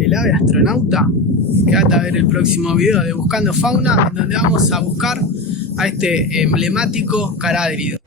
el ave astronauta? Quédate a ver el próximo video de Buscando Fauna, donde vamos a buscar a este emblemático carádrido.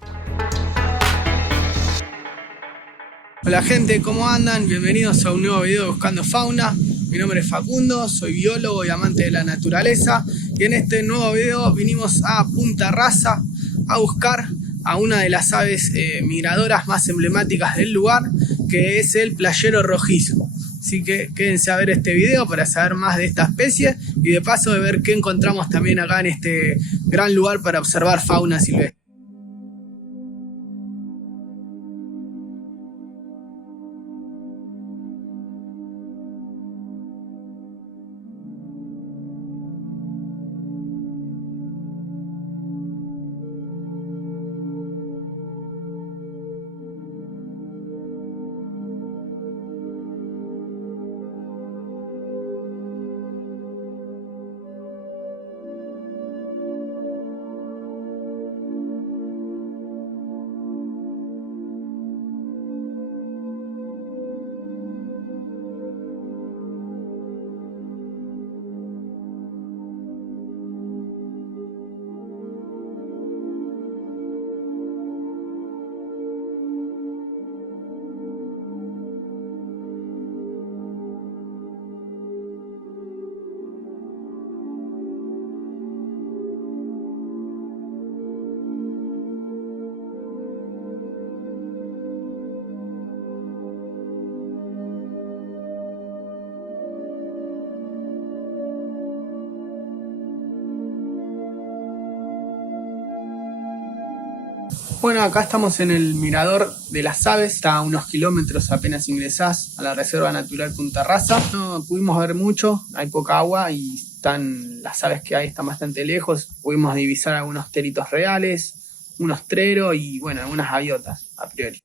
Hola gente, ¿cómo andan? Bienvenidos a un nuevo video de Buscando Fauna. Mi nombre es Facundo, soy biólogo y amante de la naturaleza. Y en este nuevo video vinimos a Punta Rasa a buscar a una de las aves migradoras más emblemáticas del lugar, que es el playero rojizo. Así que quédense a ver este video para saber más de esta especie y de paso de ver qué encontramos también acá en este gran lugar para observar fauna silvestre. Bueno, acá estamos en el Mirador de las Aves, está a unos kilómetros apenas ingresás a la Reserva Natural Punta Rasa. No pudimos ver mucho, hay poca agua y las aves que hay están bastante lejos. Pudimos divisar algunos teritos reales, unos treros y bueno, algunas gaviotas a priori.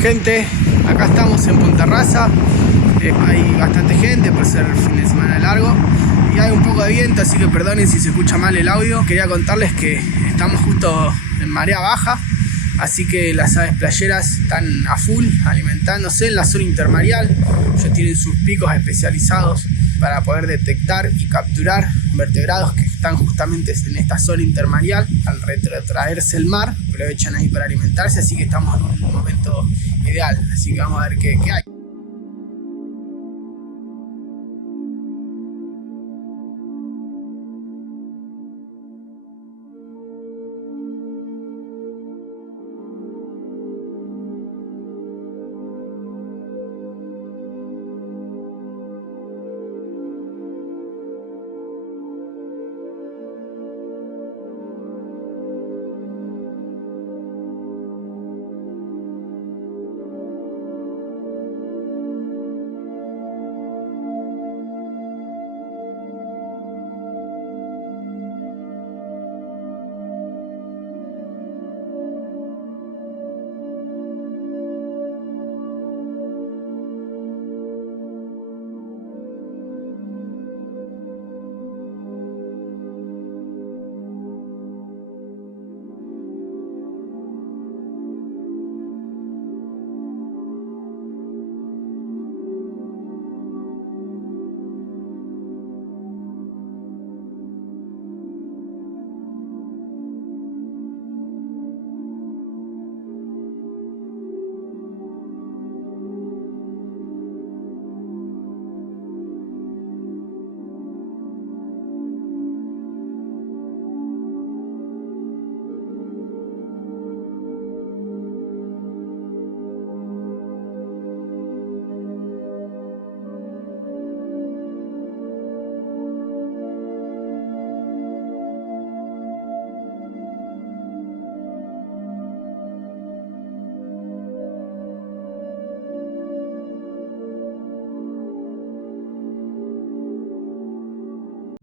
Gente, acá estamos en Punta Rasa, hay bastante gente por ser el fin de semana largo y hay un poco de viento, así que perdonen si se escucha mal el audio. Quería contarles que estamos justo en marea baja, así que las aves playeras están a full alimentándose en la zona intermareal. Ellos tienen sus picos especializados para poder detectar y capturar vertebrados que están justamente en esta zona intermareal. Al retrotraerse el mar, aprovechan ahí para alimentarse, así que estamos en un momento ideal, así que vamos a ver qué hay.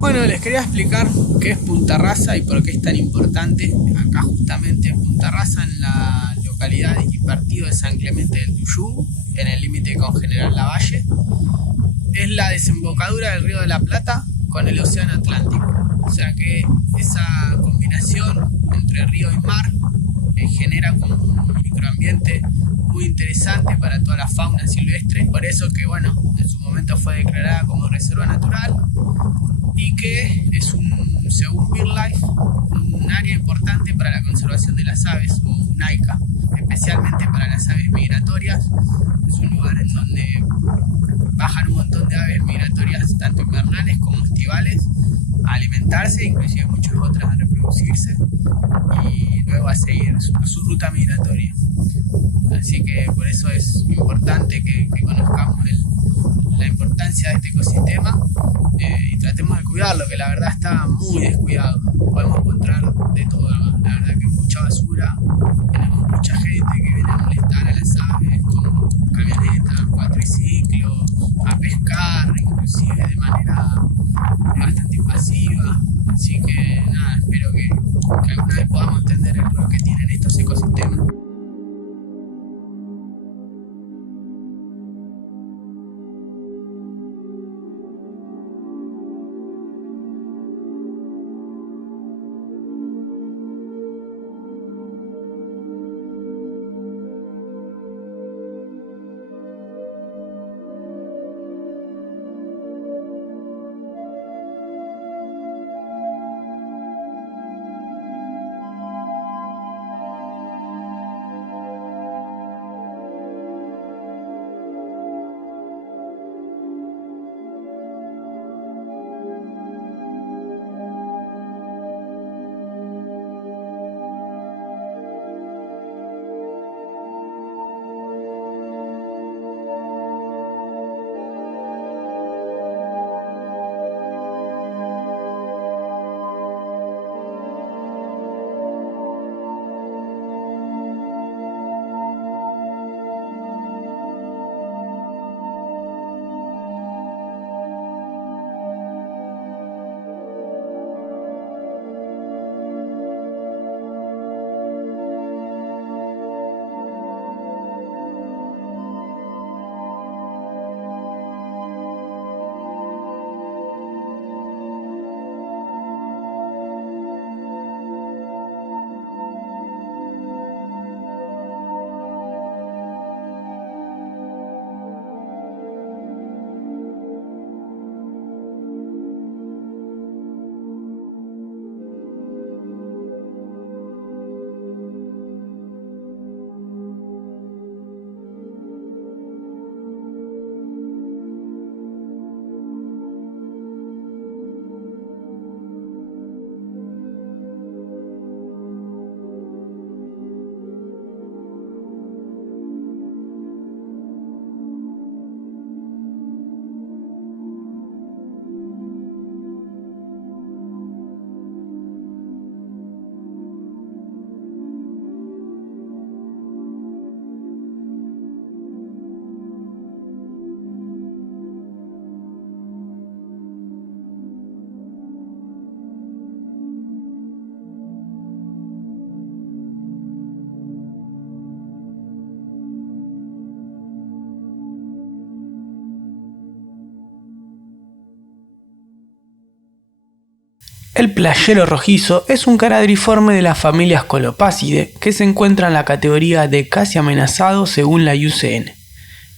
Bueno, les quería explicar qué es Punta Rasa y por qué es tan importante. Acá justamente en Punta Rasa, en la localidad y partido de San Clemente del Tuyú, en el límite con General Lavalle, es la desembocadura del Río de la Plata con el Océano Atlántico. O sea que esa combinación entre río y mar genera como un microambiente muy interesante para toda la fauna silvestre. Por eso que, bueno, en su momento fue declarada como reserva natural y que es según BirdLife, un área importante para la conservación de las aves, o un AICA, especialmente para las aves migratorias. Es un lugar en donde bajan un montón de aves migratorias, tanto invernales como estivales, a alimentarse, inclusive muchas otras a reproducirse y luego a seguir su ruta migratoria. Así que por eso es importante que conozcamos la importancia de este ecosistema y tratemos de cuidarlo, que la verdad está muy descuidado. Podemos encontrar de todo, la verdad que mucha basura, tenemos mucha gente que viene a molestar a las aves con camionetas, cuatriciclos, a pescar, inclusive de manera bastante invasiva. Así que nada, espero que alguna vez podamos entender el rol que tienen estos ecosistemas. El playero rojizo es un caradriforme de la familia Scolopacidae que se encuentra en la categoría de casi amenazado según la IUCN.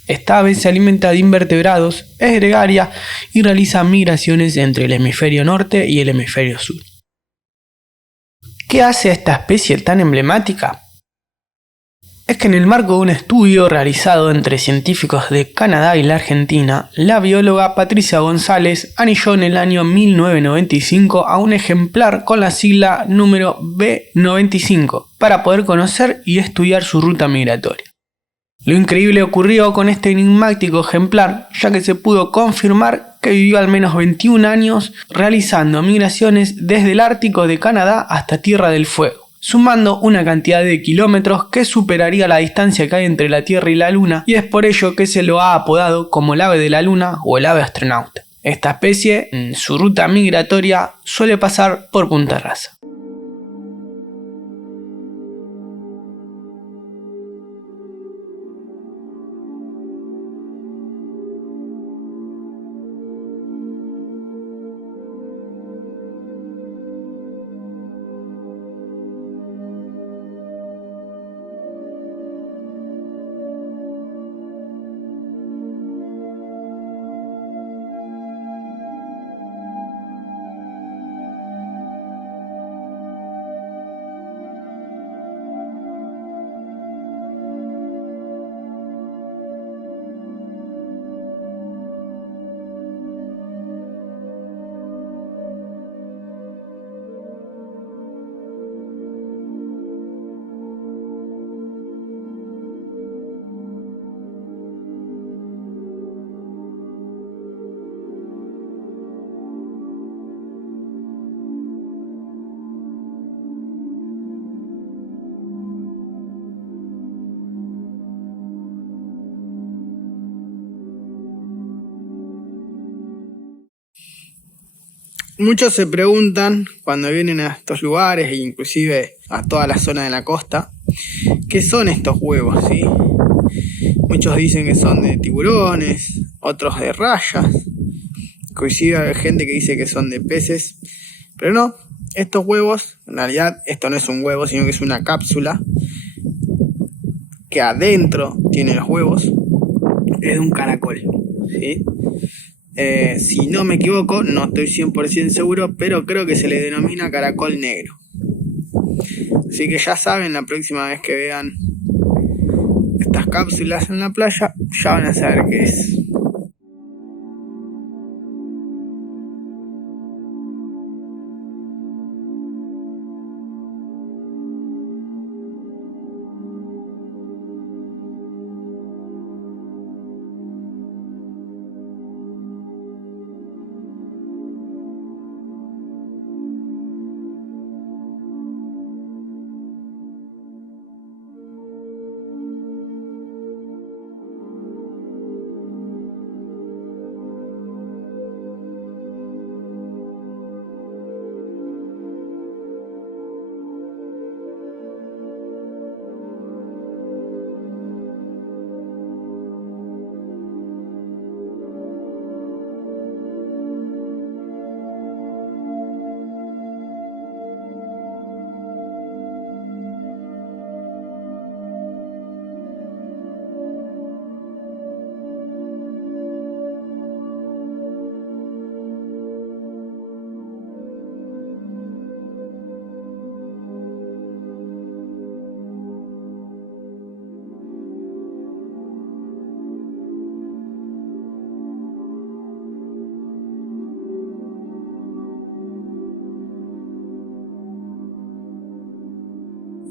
Esta ave se alimenta de invertebrados, es gregaria y realiza migraciones entre el hemisferio norte y el hemisferio sur. ¿Qué hace a esta especie tan emblemática? Es que en el marco de un estudio realizado entre científicos de Canadá y la Argentina, la bióloga Patricia González anilló en el año 1995 a un ejemplar con la sigla número B95 para poder conocer y estudiar su ruta migratoria. Lo increíble ocurrió con este enigmático ejemplar, ya que se pudo confirmar que vivió al menos 21 años realizando migraciones desde el Ártico de Canadá hasta Tierra del Fuego, sumando una cantidad de kilómetros que superaría la distancia que hay entre la Tierra y la Luna, y es por ello que se lo ha apodado como el ave de la Luna o el ave astronauta. Esta especie, en su ruta migratoria, suele pasar por Punta Rasa. Muchos se preguntan cuando vienen a estos lugares e inclusive a toda la zona de la costa, ¿qué son estos huevos? ¿Sí? Muchos dicen que son de tiburones, otros de rayas, inclusive hay gente que dice que son de peces, pero no, estos huevos, en realidad esto no es un huevo, sino que es una cápsula que adentro tiene los huevos, es de un caracol, ¿sí? Si no me equivoco, no estoy 100% seguro, pero creo que se le denomina caracol negro. Así que ya saben, la próxima vez que vean estas cápsulas en la playa, ya van a saber qué es.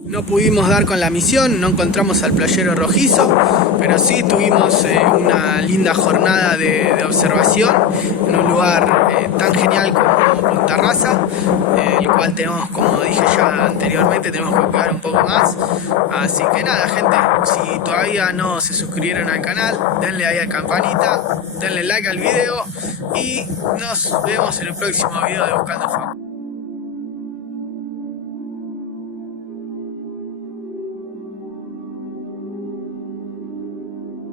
No pudimos dar con la misión, no encontramos al playero rojizo, pero sí tuvimos una linda jornada de observación en un lugar tan genial como Punta Rasa, el cual tenemos, como dije ya anteriormente, tenemos que cuidar un poco más. Así que nada, gente, si todavía no se suscribieron al canal, denle ahí a la campanita, denle like al video y nos vemos en el próximo video de Buscando Facu.